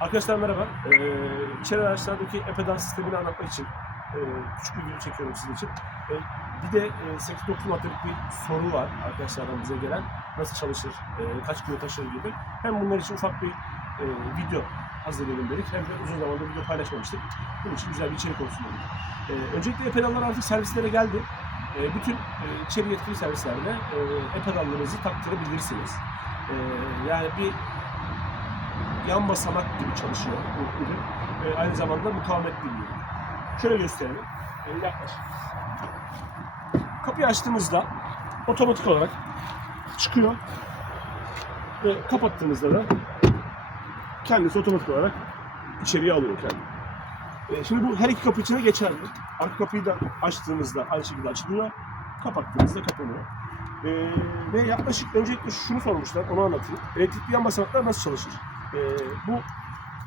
Arkadaşlar merhaba. Ee, içeri araçlardaki EPEDAN sistemini anlatmak için e, küçük bir video çekiyorum sizin için. E, bir de e, 8-9 maddelik bir soru var arkadaşlardan bize gelen. Nasıl çalışır, e, kaç kilo taşır gibi. Hem bunlar için ufak bir e, video hazırlayalım dedik. Hem de uzun zamandır video paylaşmamıştık. Bunun için güzel bir içerik olsun dedik. E, öncelikle EPEDAN'lar artık servislere geldi. E, bütün e, içeri yetkili servislerde e, EPEDAN'larınızı taktırabilirsiniz. E, yani bir yan basamak gibi çalışıyor bu ürün. E, aynı zamanda mukavemetli bir ürün. Şöyle gösterelim. E, yaklaş. Kapıyı açtığımızda otomatik olarak çıkıyor ve kapattığımızda da kendisi otomatik olarak içeriye alıyor kendini. E, şimdi bu her iki kapı için de geçerli. Arka kapıyı da açtığımızda aynı şekilde açılıyor. Kapattığımızda kapanıyor. E, ve yaklaşık öncelikle şunu sormuşlar, onu anlatayım. Elektrikli yan basamaklar nasıl çalışır? E, bu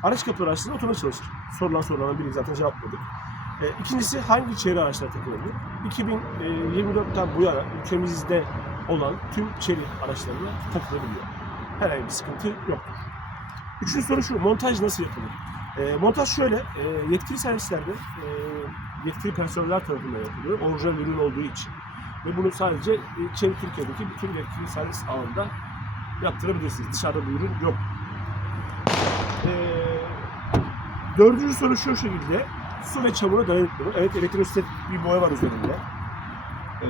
araç kapı araçları otomatik çalışır. Sorulan sorulardan biri zaten cevapladık. E, ikincisi hangi çevre araçlar takılabilir? 2024'ten bu yana ülkemizde olan tüm çevre araçlarına takılabiliyor. Herhangi bir sıkıntı yoktur. Üçüncü soru şu, montaj nasıl yapılır? E, montaj şöyle, e, yetkili servislerde e, yetkili personeller tarafından yapılıyor. Orijinal ürün olduğu için. Ve bunu sadece e, çevre Türkiye'deki bütün yetkili servis alanında yaptırabilirsiniz. Dışarıda bu ürün yok. Ee, dördüncü soru şu şekilde. Su ve çamura dayanıklı? Evet elektrostatik bir boya var üzerinde. Ee,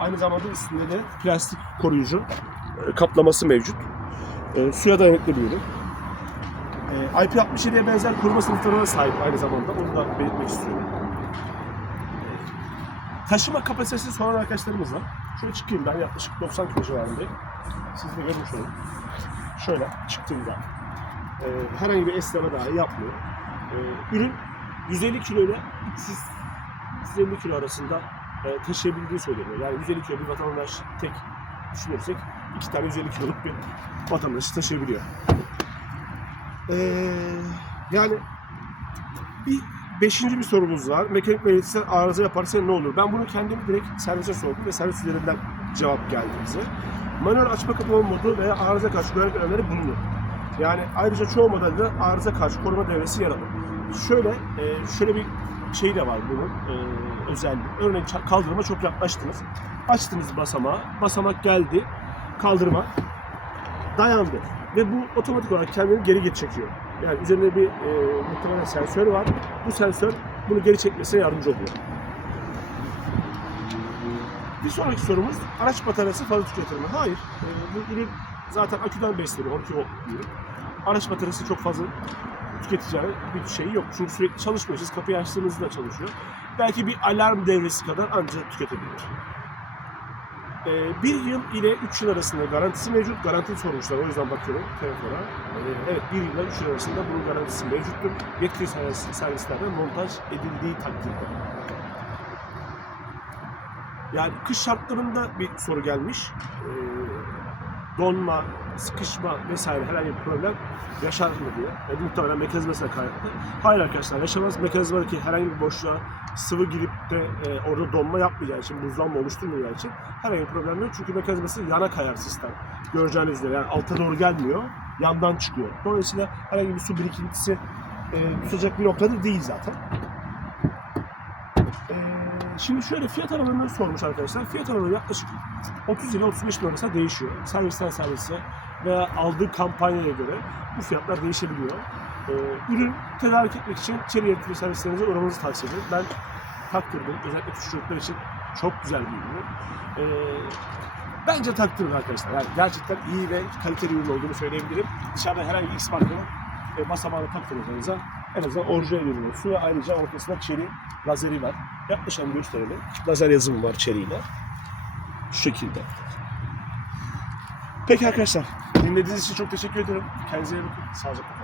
aynı zamanda üstünde de plastik koruyucu e, kaplaması mevcut. Ee, suya dayanıklı bir ürün. Ee, IP67'ye benzer koruma sınıflarına sahip aynı zamanda. Onu da belirtmek istiyorum. Taşıma kapasitesi soran arkadaşlarımız var. Şöyle çıkayım ben yaklaşık 90 kilo civarındayım. Siz de görmüş olun. Şöyle çıktığımda e, herhangi bir esneme dahi yapmıyor. E, ürün 150 kilo ile 300 150 kilo arasında e, taşıyabildiği söyleniyor. Yani 150 kilo bir vatandaş tek düşünürsek iki tane 150 kiloluk bir vatandaşı taşıyabiliyor. E, yani bir beşinci bir sorumuz var. Mekanik mühendisler arıza yaparsa ne olur? Ben bunu kendim direkt servise sordum ve servis üzerinden cevap geldi bize. Manuel açma kapama modu veya arıza karşı güvenlik önlemleri bulunur. Yani ayrıca çoğu modelde arıza karşı koruma devresi yer alır. Şöyle, e, şöyle bir şey de var bunun e, özelliği. Örneğin kaldırıma çok yaklaştınız. Açtınız basamağı, basamak geldi, kaldırıma dayandı. Ve bu otomatik olarak kendini geri geri çekiyor. Yani üzerinde bir e, muhtemelen sensör var. Bu sensör bunu geri çekmesine yardımcı oluyor. Bir sonraki sorumuz araç bataryası fazla tüketir mi? Hayır. E, bu ürün zaten aküden besleniyor. 12 volt ürün. Araç bataryası çok fazla tüketeceği bir şey yok. Çünkü sürekli çalışmıyor. Siz kapıyı açtığınızda çalışıyor. Belki bir alarm devresi kadar ancak tüketebilir. Ee, bir yıl ile 3 yıl arasında garantisi mevcut. Garantili sormuşlar o yüzden bakıyorum telefona. Ee, evet bir yıl ile 3 yıl arasında bunun garantisi mevcuttur. Yetkili servis, servislerde montaj edildiği takdirde. Yani kış şartlarında bir soru gelmiş. Ee, donma, sıkışma vesaire herhangi bir problem yaşar mı diye. Yani muhtemelen mekanizmasına kaynaklı. Hayır arkadaşlar yaşamaz. Mekanizmadaki herhangi bir boşluğa sıvı girip de e, orada donma yapmayacağı için, buzlanma oluşturmayacağı için herhangi bir problem yok. Çünkü mekanizması yana kayar sistem. Göreceğiniz üzere yani alta doğru gelmiyor, yandan çıkıyor. Dolayısıyla herhangi bir su birikintisi e, tutacak bir noktada değil zaten. Şimdi şöyle fiyat aralarını sormuş arkadaşlar. Fiyat aralığı yaklaşık 30 ile 35 bin arasında değişiyor. Servisten servise veya aldığı kampanyaya göre bu fiyatlar değişebiliyor. Ee, ürün tedarik etmek için içeri yetkili servislerinize uğramanızı tavsiye ederim. Ben taktırdım. Özellikle küçük çocuklar için çok güzel bir ürün. Ee, bence taktırın arkadaşlar. Yani gerçekten iyi ve kaliteli ürün olduğunu söyleyebilirim. Dışarıda herhangi bir X markanın e, basamağını taktıracağınıza en azından orijinal ürün olsun ve ayrıca ortasında çeri lazeri var. Yaklaşalım gösterelim. Lazer yazımı var çeriyle. Şu şekilde. Peki arkadaşlar. Dinlediğiniz için çok teşekkür ederim. Kendinize iyi bakın. Sağlıcakla.